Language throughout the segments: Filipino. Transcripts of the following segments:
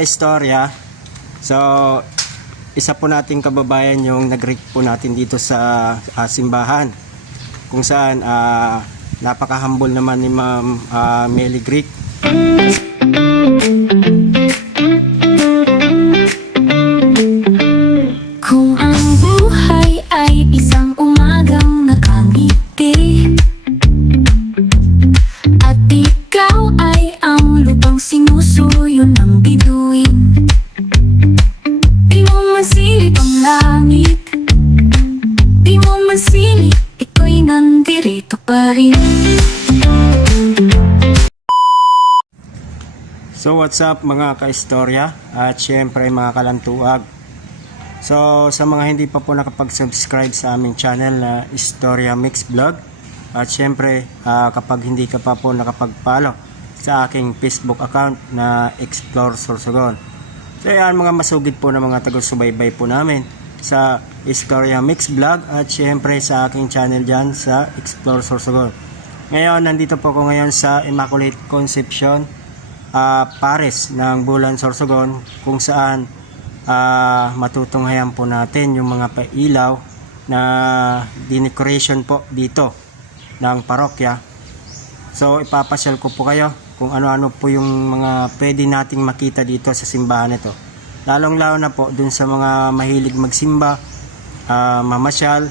Istorya. So, isa po nating kababayan yung nag-greet po natin dito sa simbahan. Kung saan napaka-humble naman ni Ma'am Melly Greek. Kung ang buhay ay isang umagang nakangiti at ikaw ay ang lupang sinusuyo ng bituin, di mo masilip ang langit, di mo masilip, ito'y nandirito pa rin. So what's up mga ka-istorya at syempre mga kalantuag. So sa mga hindi pa po nakapag-subscribe sa aming channel na Istorya Mix Vlog, at syempre kapag hindi ka pa po nakapag-follow sa aking Facebook account na Explore Sorsogon. So yan, mga masugid po na mga taga-subaybay po namin sa Istorya Mix Vlog at syempre sa aking channel dyan sa Explore Sorsogon. Ngayon nandito po ako ngayon sa Immaculate Conception Pares ng Bulan Sorsogon, kung saan matutunghayan po natin yung mga pailaw na dinecoration po dito ng parokya. So ipapasyal ko po kayo kung ano-ano po yung mga pwede nating makita dito sa simbahan nito, lalong-lalo na po dun sa mga mahilig magsimba, mamasyal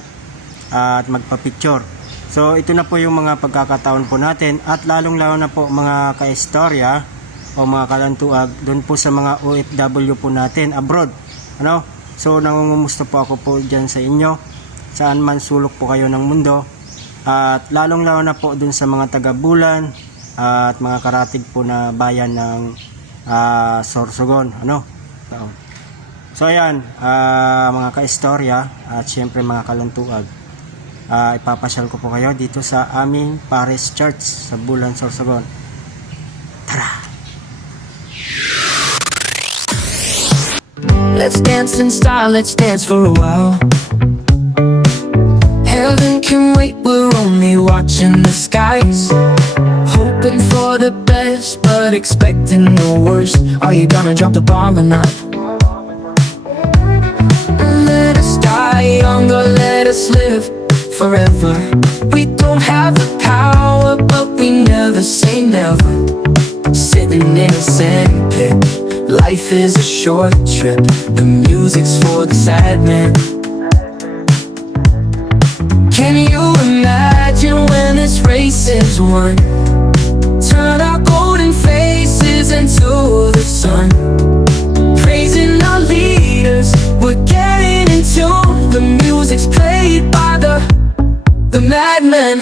at magpa-picture. So ito na po yung mga pagkakataon po natin, at lalong-lalo na po mga ka-istorya o mga kalantuag doon po sa mga OFW po natin abroad. So nangungumusta po ako po dyan sa inyo, saan man sulok po kayo ng mundo, at lalong-lalo na po doon sa mga taga-Bulan at mga karatig po na bayan ng Sorsogon. So ayan, mga ka-istorya at syempre mga kalantuag, ipapasyal ko po kayo dito sa aming Pares Church sa Bulan Sorsogon. Tara! Let's dance in style, let's dance for a while. Heaven can wait, we're only watching the skies, hoping for the best, but expecting the worst. Are you gonna drop the bomb or not? Let us die young or let us live forever. We don't have the power, but we never say never. Sitting in a sandpit, life is a short trip. The music's for the sad man. Can you imagine when this race is won? Turn our golden faces into the sun, praising our leaders, we're getting in tune. The music's played by the madman.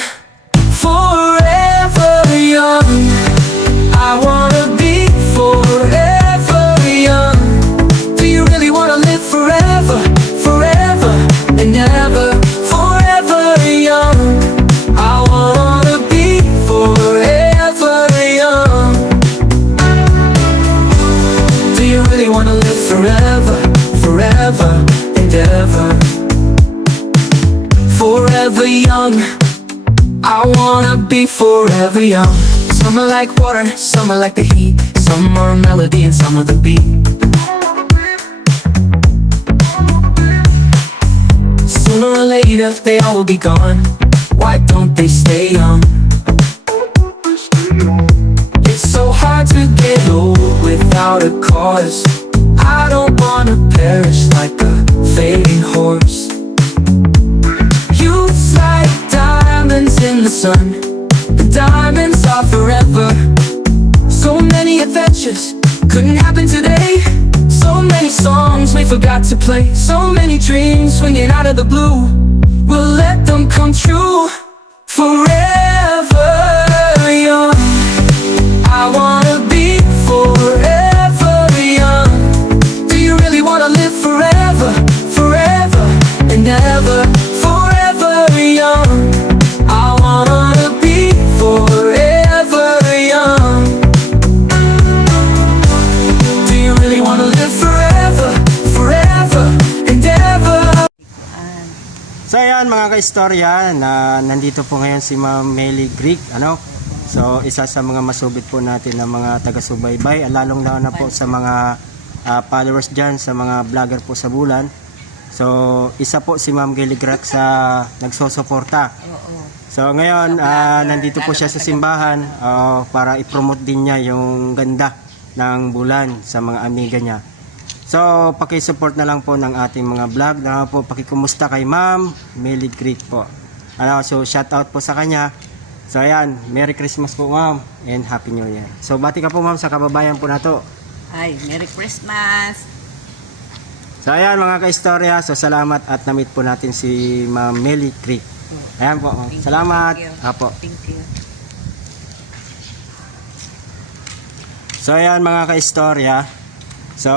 Forever young, I wanna be forever young. Do you really wanna live forever, forever and ever? Forever young, I wanna be forever young. Do you really wanna live forever, forever and ever? Forever young, I wanna be forever young. Some are like water, some are like the heat, some are a melody and some are the beat. Sooner or later they all will be gone. Why don't they stay young? It's so hard to get old without a cause. I don't wanna perish like a fading horse. Youth's like diamonds in the sun, the diamonds are forever. So many adventures couldn't happen today. So many songs we forgot to play. So many dreams swinging out of the blue. We'll let them come true. Forever young, I wanna be forever young. Do you really wanna live forever, forever and ever? Forever young, I wanna be forever young. Do you really wanna live forever, forever and ever? So ayan mga ka-istorya, na nandito po ngayon si Ma'am Melly Greek, So isa sa mga masugid po natin na mga taga-subaybay, lalong lalo na po sa mga followers dyan sa mga vlogger po sa Bulan. So, isa po si Ma'am Gayle Grack sa nagsosuporta. So, ngayon, nandito po siya sa simbahan para i-promote din niya yung ganda ng Bulan sa mga amiga niya. So, paki-support na lang po ng ating mga vlog. Po, pakikumusta kay Ma'am Gayle Grack po. So, shout out po sa kanya. So, ayan, Merry Christmas po, Ma'am, and Happy New Year. So, bati ka po, Ma'am, sa kababayan po na to. Ay, Merry Christmas! So ayan mga kaistorya, so salamat at na-meet po natin si Ma'am Gayle Grack. Ayan po, Ma'am. Salamat. Apo. Thank you. So ayan mga kaistorya, so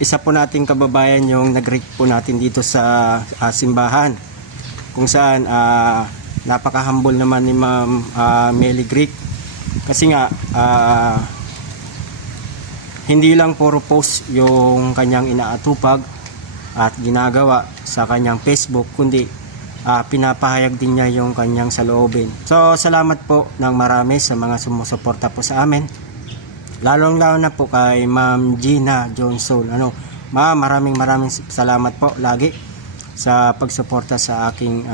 isa po nating kababayan yung nag-greet po natin dito sa simbahan. Kung saan napaka-humble naman ni Ma'am Gayle Grack. Kasi nga, hindi lang puro post yung kanyang inaatupag at ginagawa sa kanyang Facebook, kundi pinapahayag din niya yung kanyang saloobin. So, salamat po ng marami sa mga sumusuporta po sa amin. Lalong-lalo na po kay Ma'am Gina Johnson. Ma'am, maraming salamat po lagi sa pagsuporta sa aking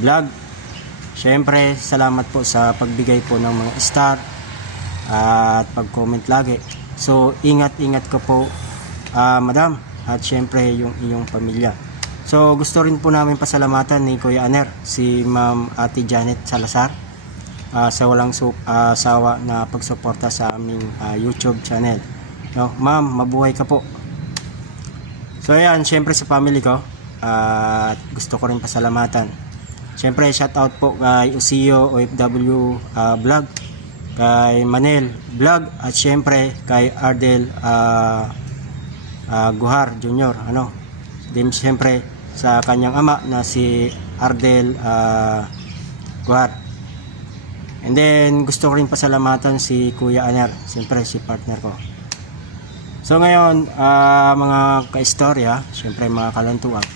vlog. Siyempre, salamat po sa pagbigay po ng mga star at pag-comment lagi. So, ingat-ingat ko po, madam, at syempre yung iyong pamilya. So, gusto rin po namin pasalamatan ni Kuya Aner, si Ma'am Ate Janet Salazar, sa walang sawa na pagsuporta sa aming YouTube channel. No, ma'am, mabuhay ka po. So, ayan, syempre sa family ko, at gusto ko rin pasalamatan. Syempre, shout out po kay Usio OFW Vlog, kay Manel Vlog, at syempre kay Ardel Guhar Jr. Din syempre sa kanyang ama na si Ardel Guhar. And then gusto ko rin pasalamatan si Kuya Aner, syempre si partner ko. So ngayon, mga kaistorya, syempre mga kalantuan.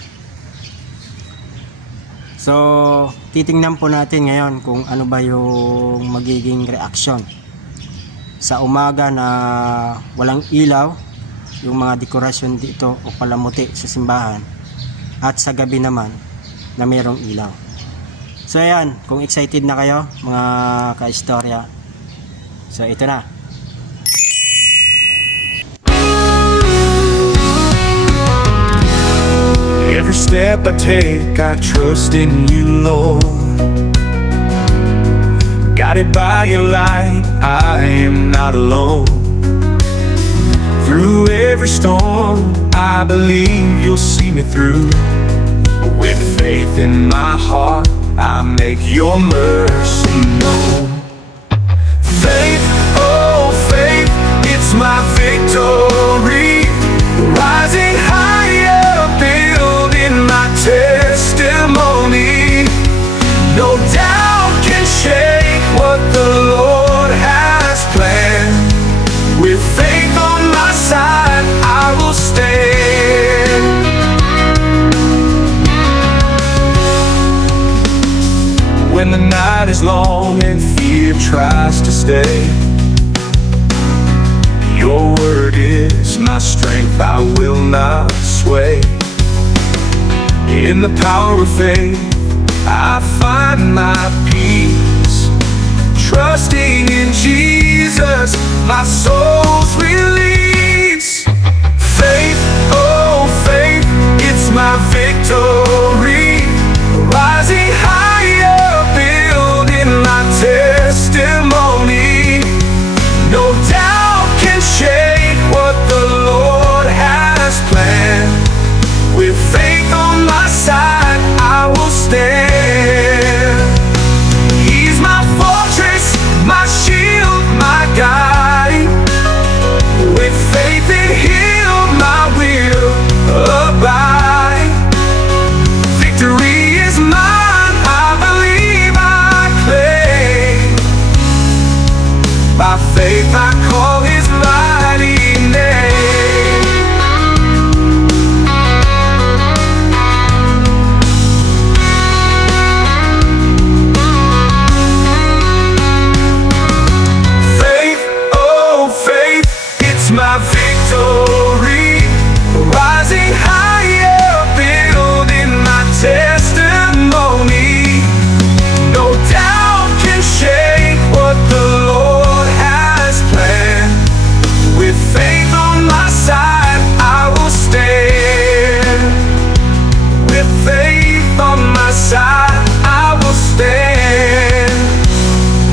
So, titingnan po natin ngayon kung ano ba yung magiging reaksyon sa umaga na walang ilaw, yung mga dekorasyon dito o palamuti sa simbahan, at sa gabi naman na mayroong ilaw. So, ayan, kung excited na kayo mga kaistorya, so ito na. Every step I take, I trust in you, Lord. Guided by your light, I am not alone. Through every storm, I believe you'll see me through. With faith in my heart, I make your mercy known. Faith, oh faith, it's my victory. Rising higher, building my testimony. No doubt can shake what the Lord has planned. With faith on my side, I will stand. When the night is long and fear tries to stay, your word is my strength, I will not sway. In the power of faith, I find my peace. Trusting in Jesus, my soul's release. Faith, oh faith, it's my victory. Rising higher, building my testimony. No doubt can shake what the Lord has planned. With faith on my side, I will stand. He's my fortress, my shield, my guide. He's my victory, rising higher, building my testimony. No doubt can shake what the Lord has planned. With faith on my side, I will stand. With faith on my side, I will stand.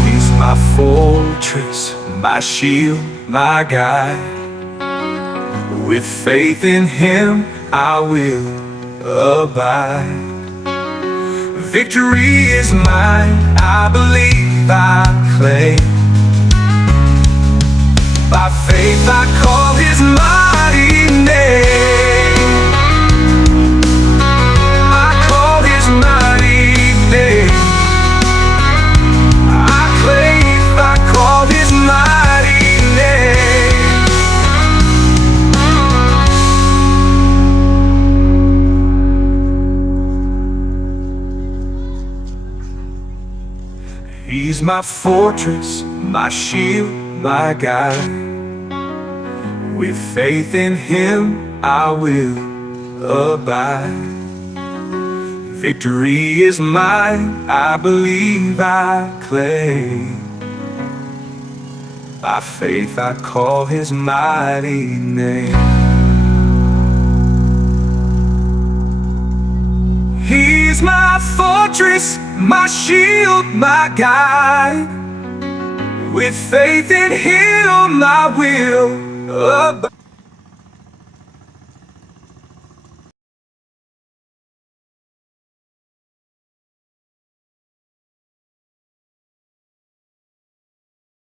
He's my fortress, my shield, my guide. With faith in Him, I will abide. Victory is mine, I believe, I claim. By faith I call His mighty name. I call His mighty name. I call His mighty name. He's my fortress, my shield, my guide. With faith in Him, I will abide. Victory is mine, I believe, I claim. By faith I call His mighty name. He's my fortress, my shield, my guide. With faith in Him I will abide.